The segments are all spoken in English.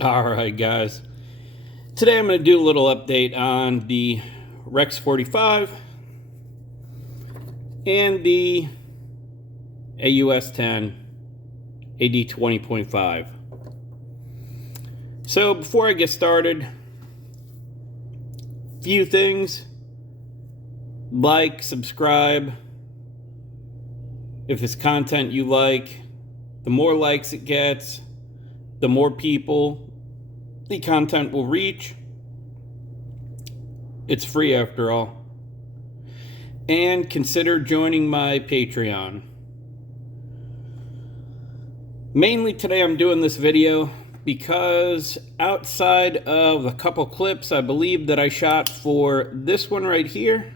Alright guys, today I'm going to do a little update on the Rex 45 and the AUS-10 AD-20.5. So before I get started, few things: like, subscribe if it's content you like. The more likes it gets, the more people the content will reach. It's free after all. And consider joining my Patreon. Mainly today I'm doing this video because outside of a couple clips I believe that I shot for this one right here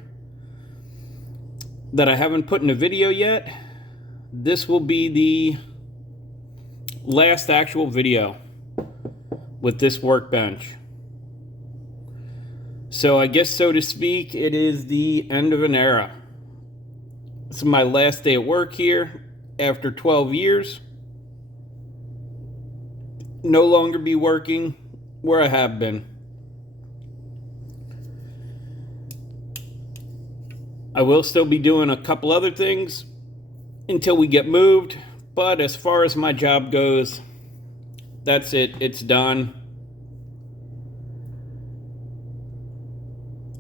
that I haven't put in a video yet, this will be the last actual video with this workbench. So I guess, so to speak, it is the end of an era. This is my last day at work here after 12 years. No longer be working where I have been. I will still be doing a couple other things until we get moved, but as far as my job goes, that's it. It's done.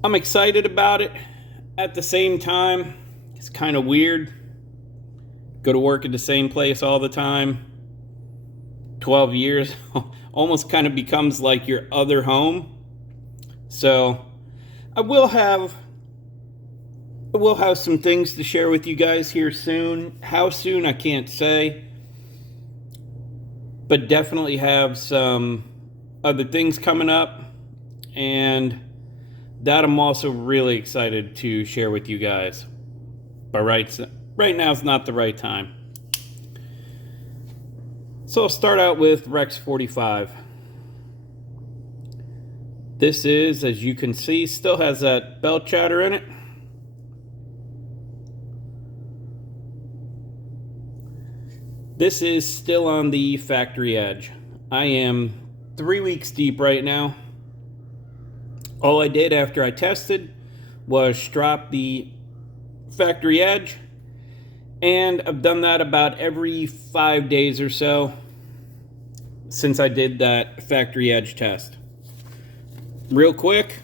I'm excited about it. At the same time, it's kind of weird. Go to work at the same place all the time. 12 years almost kind of becomes like your other home. So I will have some things to share with you guys here soon. How soon, I can't say. But definitely have some other things coming up, and that I'm also really excited to share with you guys. But right now is not the right time. So I'll start out with Rex 45. This is, as you can see, still has that belt chatter in it. This is still on the factory edge. I am 3 weeks deep right now. All I did after I tested was strop the factory edge, and I've done that about every 5 days or so since I did that factory edge test. Real quick,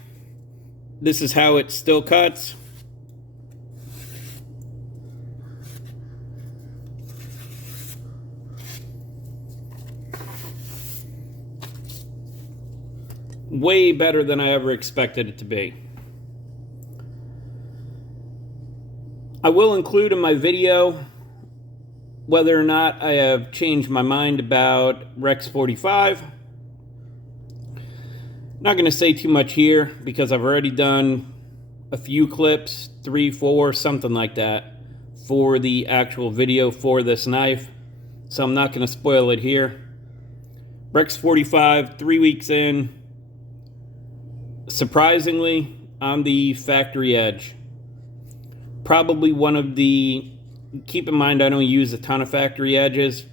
this is how it still cuts. Way better than I ever expected it to be. I will include in my video whether or not I have changed my mind about Rex 45. Not going to say too much here because I've already done a few clips, 3, 4, something like that, for the actual video for this knife. So I'm not going to spoil it here. Rex 45, 3 weeks in. Surprisingly, on the factory edge. Probably one of the, keep in mind I don't use a ton of factory edges,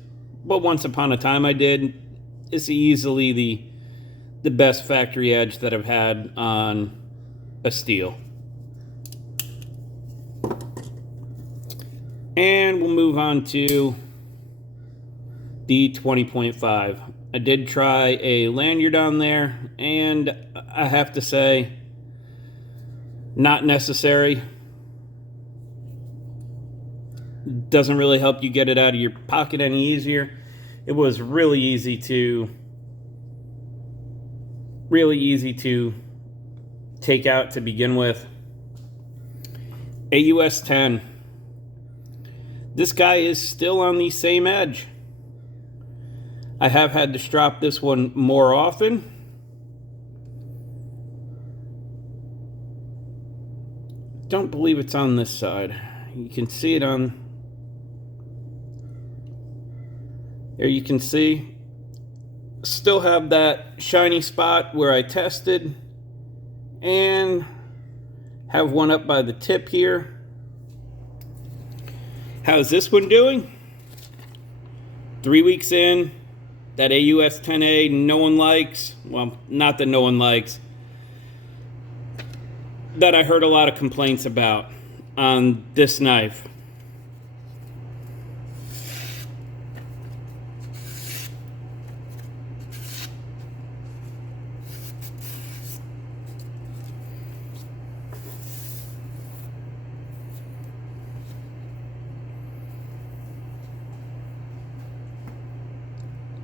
but once upon a time I did. It's easily the best factory edge that I've had on a steel. And we'll move on to the 20.5. I did try a lanyard on there, and I have to say, not necessary. Doesn't really help you get it out of your pocket any easier. It was really easy to take out to begin with. AUS-10. This guy is still on the same edge. I have had to strop this one more often. Don't believe it's on this side. You can see it on there. You can see still have that shiny spot where I tested, and have one up by the tip here. How's this one doing? 3 weeks in, that AUS-10A no one likes, well, not that no one likes, that I heard a lot of complaints about on this knife.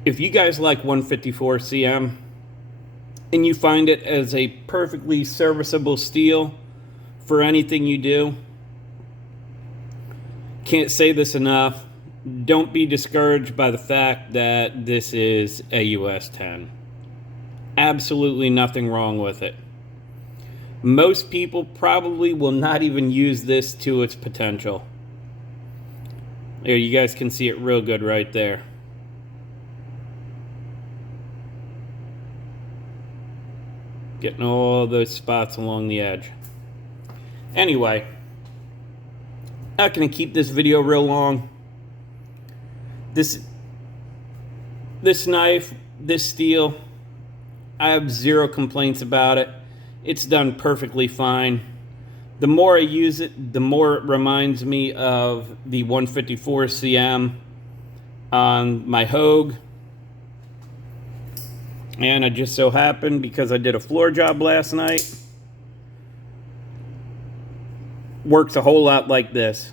If you guys like 154 CM and you find it as a perfectly serviceable steel for anything you do, can't say this enough, don't be discouraged by the fact that this is AUS-10. Absolutely nothing wrong with it. Most people probably will not even use this to its potential. There, you guys can see it real good right there. Getting all those spots along the edge. Anyway, not going to keep this video real long. This knife, this steel, I have zero complaints about it. It's done perfectly fine. The more I use it, the more it reminds me of the 154 CM on my Hogue. And it just so happened, because I did a floor job last night, works a whole lot like this.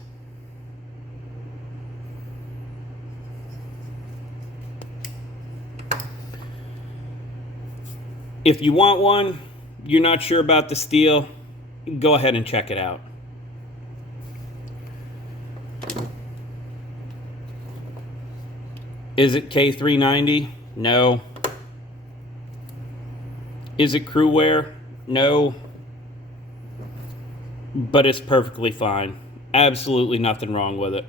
If you want one, you're not sure about the steel, go ahead and check it out. Is it K390? No. Is it crew wear? No. But it's perfectly fine. Absolutely nothing wrong with it.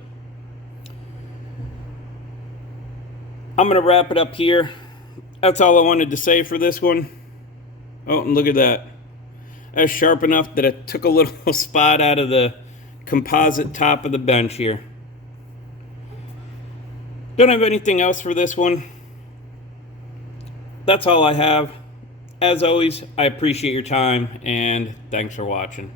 I'm going to wrap it up here. That's all I wanted to say for this one. Oh, and look at that. That's sharp enough that it took a little spot out of the composite top of the bench here. Don't have anything else for this one. That's all I have. As always, I appreciate your time, and thanks for watching.